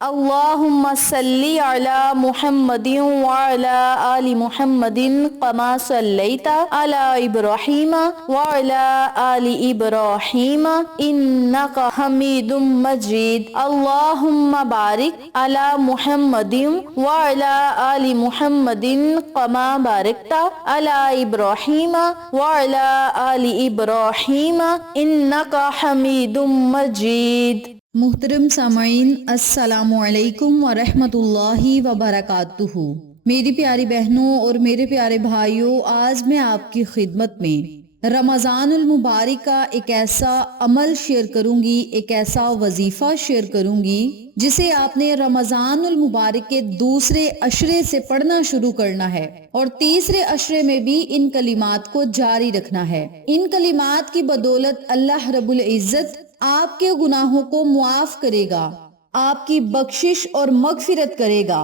اللهم صل على محمد وعلى آل محمد كما صليت على إبراهيم وعلى آل إبراهيم إنك حميد مجيد. اللهم بارك على محمد وعلى آل محمد كما باركت على إبراهيم وعلى آل إبراهيم إنك حميد مجيد. محترم سامعین، السلام علیکم ورحمۃ اللہ وبرکاتہ۔ میری پیاری بہنوں اور میرے پیارے بھائیوں، آج میں آپ کی خدمت میں رمضان المبارک کا ایک ایسا عمل شیئر کروں گی، ایک ایسا وظیفہ شیئر کروں گی جسے آپ نے رمضان المبارک کے دوسرے عشرے سے پڑھنا شروع کرنا ہے اور تیسرے عشرے میں بھی ان کلمات کو جاری رکھنا ہے۔ ان کلمات کی بدولت اللہ رب العزت آپ کے گناہوں کو معاف کرے گا، آپ کی بخشش اور مغفرت کرے گا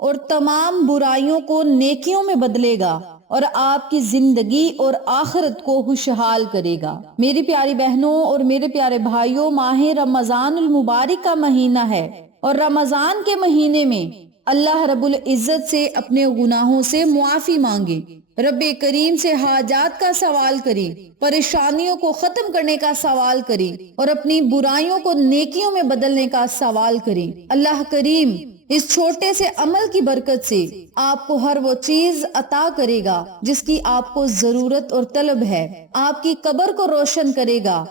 اور تمام برائیوں کو نیکیوں میں بدلے گا اور آپ کی زندگی اور آخرت کو خوشحال کرے گا۔ میری پیاری بہنوں اور میرے پیارے بھائیوں، ماہ رمضان المبارک کا مہینہ ہے اور رمضان کے مہینے میں اللہ رب العزت سے اپنے گناہوں سے معافی مانگے، رب کریم سے حاجات کا سوال کرے، پریشانیوں کو ختم کرنے کا سوال کرے اور اپنی برائیوں کو نیکیوں میں بدلنے کا سوال کرے۔ اللہ کریم اس چھوٹے سے عمل کی برکت سے آپ کو ہر وہ چیز عطا کرے گا جس کی آپ کو ضرورت اور طلب ہے، آپ کی قبر کو روشن کرے گا،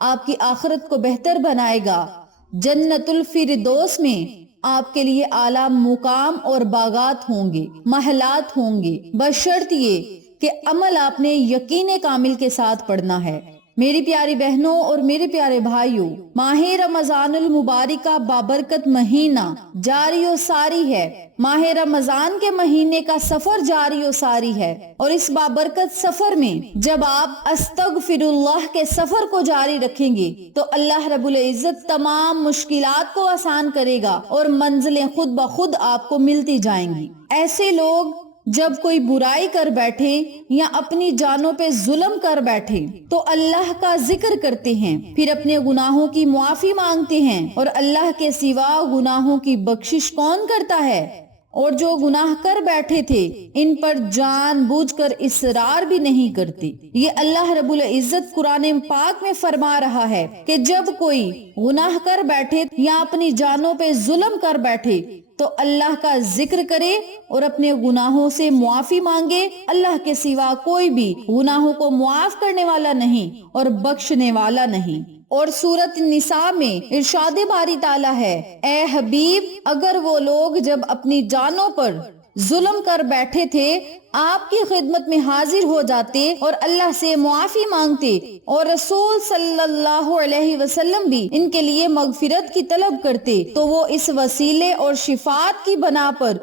آپ کی آخرت کو بہتر بنائے گا، جنت الفردوس میں آپ کے لیے اعلیٰ مقام اور باغات ہوں گے، محلات ہوں گے، بشرط یہ کہ عمل آپ نے یقین کامل کے ساتھ پڑھنا ہے۔ میری پیاری بہنوں اور میرے پیارے بھائیوں، ماہ رمضان المبارک کا بابرکت مہینہ جاری و ساری ہے۔ ماہ رمضان کے مہینے کا سفر جاری و ساری ہے اور اس بابرکت سفر میں جب آپ استغفر اللہ کے سفر کو جاری رکھیں گے تو اللہ رب العزت تمام مشکلات کو آسان کرے گا اور منزلیں خود بخود آپ کو ملتی جائیں گی۔ ایسے لوگ جب کوئی برائی کر بیٹھے یا اپنی جانوں پہ ظلم کر بیٹھے تو اللہ کا ذکر کرتے ہیں، پھر اپنے گناہوں کی معافی مانگتے ہیں، اور اللہ کے سوا گناہوں کی بخشش کون کرتا ہے؟ اور جو گناہ کر بیٹھے تھے ان پر جان بوجھ کر اصرار بھی نہیں کرتے۔ یہ اللہ رب العزت قرآن پاک میں فرما رہا ہے کہ جب کوئی گناہ کر بیٹھے یا اپنی جانوں پہ ظلم کر بیٹھے تو اللہ کا ذکر کرے اور اپنے گناہوں سے معافی مانگے۔ اللہ کے سوا کوئی بھی گناہوں کو معاف کرنے والا نہیں اور بخشنے والا نہیں۔ اور سورۃ النساء میں ارشاد باری تعالیٰ ہے، اے حبیب، اگر وہ لوگ جب اپنی جانوں پر ظلم کر بیٹھے تھے آپ کی خدمت میں حاضر ہو جاتے اور اللہ سے معافی مانگتے اور رسول صلی اللہ علیہ وسلم بھی ان کے لیے مغفرت کی طلب کرتے تو وہ اس وسیلے اور شفاعت کی بنا پر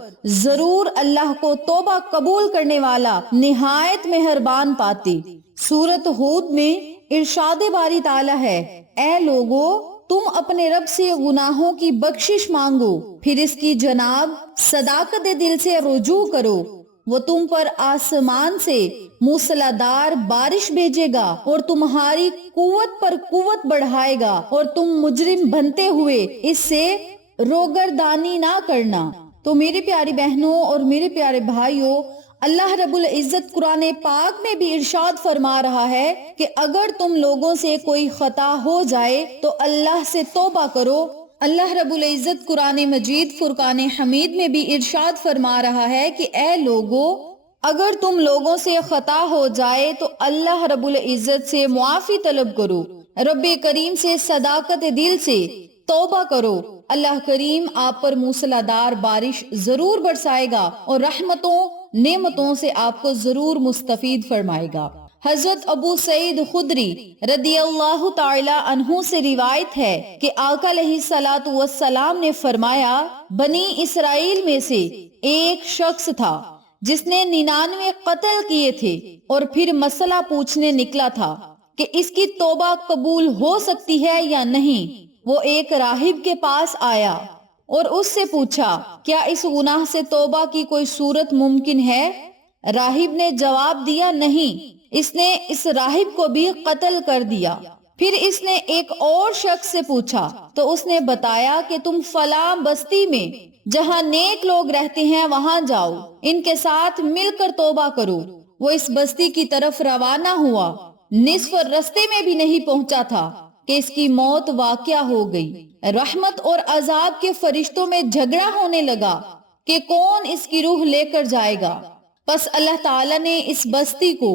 ضرور اللہ کو توبہ قبول کرنے والا نہایت مہربان پاتے۔ سورۃ ہود میں ارشاد باری تعالیٰ ہے، اے لوگو، تم اپنے رب سے گناہوں کی بخشش مانگو، پھر اس کی جناب صداقت دل سے رجوع کرو، وہ تم پر آسمان سے موسلادھار بارش بھیجے گا اور تمہاری قوت پر قوت بڑھائے گا اور تم مجرم بنتے ہوئے اس سے روگردانی نہ کرنا۔ تو میری پیاری بہنوں اور میرے پیارے بھائیوں، اللہ رب العزت قرآن پاک میں بھی ارشاد فرما رہا ہے کہ اگر تم لوگوں سے کوئی خطا ہو جائے تو اللہ سے توبہ کرو۔ اللہ رب العزت قرآن مجید فرقان حمید میں بھی ارشاد فرما رہا ہے کہ اے لوگو، اگر تم لوگوں سے خطا ہو جائے تو اللہ رب العزت سے معافی طلب کرو، رب کریم سے صداقت دل سے توبہ کرو، اللہ کریم آپ پر موسلادھار بارش ضرور برسائے گا اور رحمتوں نعمتوں سے آپ کو ضرور مستفید فرمائے گا۔ حضرت ابو سعید خدری رضی اللہ تعالی عنہ سے روایت ہے کہ آقا علیہ الصلوۃ والسلام نے فرمایا، بنی اسرائیل میں سے ایک شخص تھا جس نے 99 قتل کیے تھے اور پھر مسئلہ پوچھنے نکلا تھا کہ اس کی توبہ قبول ہو سکتی ہے یا نہیں۔ وہ ایک راہب کے پاس آیا اور اس سے پوچھا، کیا اس گناہ سے توبہ کی کوئی صورت ممکن ہے؟ راہب نے جواب دیا، نہیں۔ اس نے اس راہب کو بھی قتل کر دیا۔ پھر اس نے ایک اور شخص سے پوچھا تو اس نے بتایا کہ تم فلاں بستی میں جہاں نیک لوگ رہتے ہیں وہاں جاؤ، ان کے ساتھ مل کر توبہ کرو۔ وہ اس بستی کی طرف روانہ ہوا، نصف رستے میں بھی نہیں پہنچا تھا کہ اس کی موت واقع ہو گئی۔ رحمت اور عذاب کے فرشتوں میں جھگڑا ہونے لگا کہ کون اس کی روح لے کر جائے گا۔ پس اللہ تعالیٰ نے اس بستی کو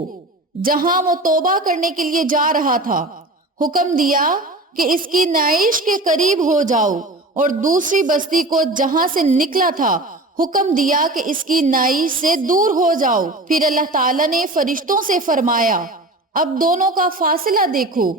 جہاں وہ توبہ کرنے کے لیے جا رہا تھا حکم دیا کہ اس کی نعیش کے قریب ہو جاؤ، اور دوسری بستی کو جہاں سے نکلا تھا حکم دیا کہ اس کی نعیش سے دور ہو جاؤ۔ پھر اللہ تعالیٰ نے فرشتوں سے فرمایا اب دونوں کا فاصلہ دیکھو،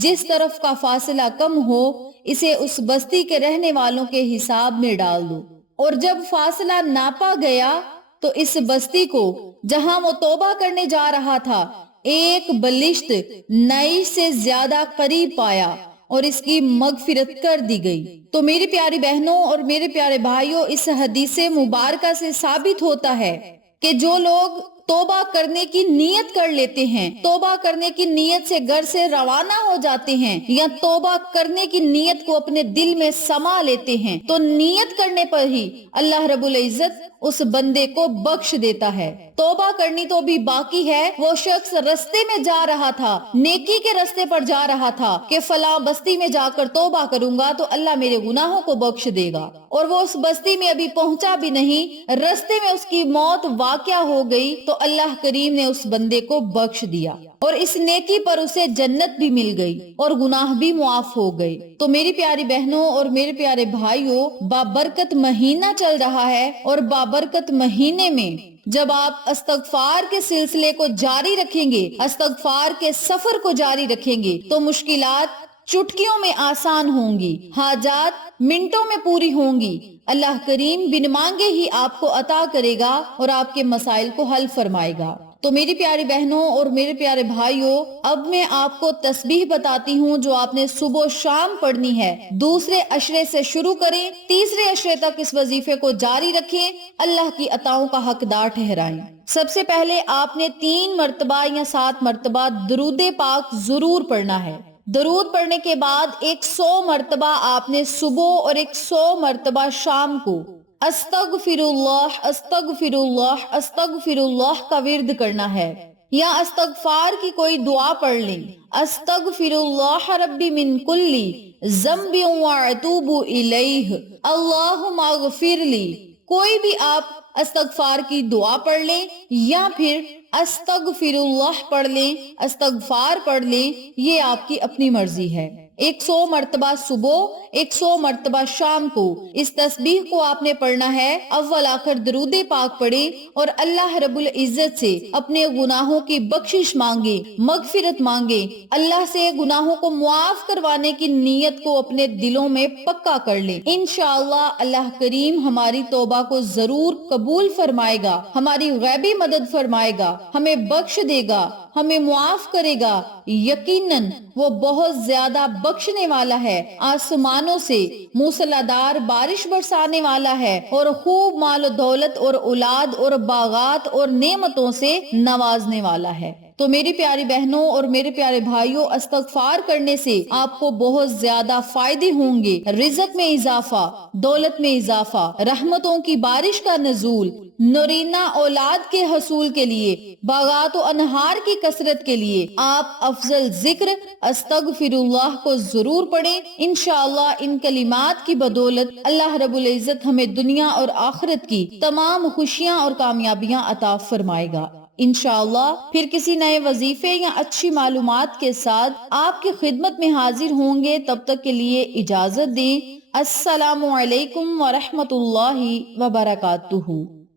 جس طرف کا فاصلہ کم ہو اسے اس بستی کے رہنے والوں کے حساب میں ڈال دو، اور جب فاصلہ ناپا گیا تو اس بستی کو جہاں وہ توبہ کرنے جا رہا تھا ایک بلشت نعیش سے زیادہ قریب پایا اور اس کی مغفرت کر دی گئی۔ تو میری پیاری بہنوں اور میرے پیارے بھائیوں، اس حدیث مبارکہ سے ثابت ہوتا ہے کہ جو لوگ توبہ کرنے کی نیت کر لیتے ہیں، توبہ کرنے کی نیت سے گھر سے روانہ ہو جاتے ہیں، یا توبہ کرنے کی نیت کو اپنے دل میں سما لیتے ہیں، تو نیت کرنے پر ہی اللہ رب العزت اس بندے کو بخش دیتا ہے۔ توبہ کرنی تو بھی باقی ہے۔ وہ شخص رستے میں جا رہا تھا، نیکی کے رستے پر جا رہا تھا کہ فلاں بستی میں جا کر توبہ کروں گا تو اللہ میرے گناہوں کو بخش دے گا، اور وہ اس بستی میں ابھی پہنچا بھی نہیں، رستے میں اس کی موت واقع ہو گئی تو اللہ کریم نے اس بندے کو بخش دیا، اور اس نیکی پر اسے جنت بھی مل گئی اور گناہ بھی معاف ہو گئے۔ تو میری پیاری بہنوں اور میرے پیارے بھائیوں، بابرکت مہینہ چل رہا ہے، اور بابرکت مہینے میں جب آپ استغفار کے سلسلے کو جاری رکھیں گے، استغفار کے سفر کو جاری رکھیں گے، تو مشکلات چٹکیوں میں آسان ہوں گی، حاجات منٹوں میں پوری ہوں گی۔ اللہ کریم بن مانگے ہی آپ کو عطا کرے گا اور آپ کے مسائل کو حل فرمائے گا۔ تو میری پیاری بہنوں اور میرے پیارے بھائیوں، اب میں آپ کو تسبیح بتاتی ہوں جو آپ نے صبح و شام پڑھنی ہے۔ دوسرے عشرے سے شروع کریں، تیسرے عشرے تک اس وظیفے کو جاری رکھیں، اللہ کی عطاؤں کا حقدار ٹھہرائیں۔ سب سے پہلے آپ نے 3 مرتبہ یا 7 مرتبہ درود پاک ضرور پڑھنا ہے۔ درود پڑھنے کے بعد 100 مرتبہ آپ نے صبح اور 100 مرتبہ شام کو استغفر اللہ استغفر اللہ استغفر اللہ کا ورد کرنا ہے، یا استغفار کی کوئی دعا پڑھ لیں، استغفر اللہ ربی من کلی ذنب واتوب الیہ اللہم اغفر لی۔ کوئی بھی آپ استغفار کی دعا پڑھ لیں یا پھر استغفر اللہ پڑھ لیں، استغفار پڑھ لیں، یہ آپ کی اپنی مرضی ہے۔ 100 مرتبہ صبح، 100 مرتبہ شام کو اس تسبیح کو آپ نے پڑھنا ہے۔ اول آخر درود پاک پڑھیں اور اللہ رب العزت سے اپنے گناہوں کی بخشش مانگے، مغفرت مانگے، اللہ سے گناہوں کو معاف کروانے کی نیت کو اپنے دلوں میں پکا کر لیں۔ انشاءاللہ اللہ کریم ہماری توبہ کو ضرور قبول فرمائے گا، ہماری غیبی مدد فرمائے گا، ہمیں بخش دے گا، ہمیں معاف کرے گا۔ یقیناً وہ بہت زیادہ بخشنے والا ہے، آسمانوں سے موسلادھار بارش برسانے والا ہے، اور خوب مال و دولت اور اولاد اور باغات اور نعمتوں سے نوازنے والا ہے۔ تو میری پیاری بہنوں اور میرے پیارے بھائیوں، استغفار کرنے سے آپ کو بہت زیادہ فائدے ہوں گے۔ رزق میں اضافہ، دولت میں اضافہ، رحمتوں کی بارش کا نزول، نورینہ اولاد کے حصول کے لیے، باغات و انہار کی کثرت کے لیے آپ افضل ذکر استغفر اللہ کو ضرور پڑھیں۔ انشاءاللہ ان کلمات کی بدولت اللہ رب العزت ہمیں دنیا اور آخرت کی تمام خوشیاں اور کامیابیاں عطا فرمائے گا۔ انشاءاللہ پھر کسی نئے وظیفے یا اچھی معلومات کے ساتھ آپ کی خدمت میں حاضر ہوں گے۔ تب تک کے لیے اجازت دیں۔ السلام علیکم ورحمۃ اللہ وبرکاتہ۔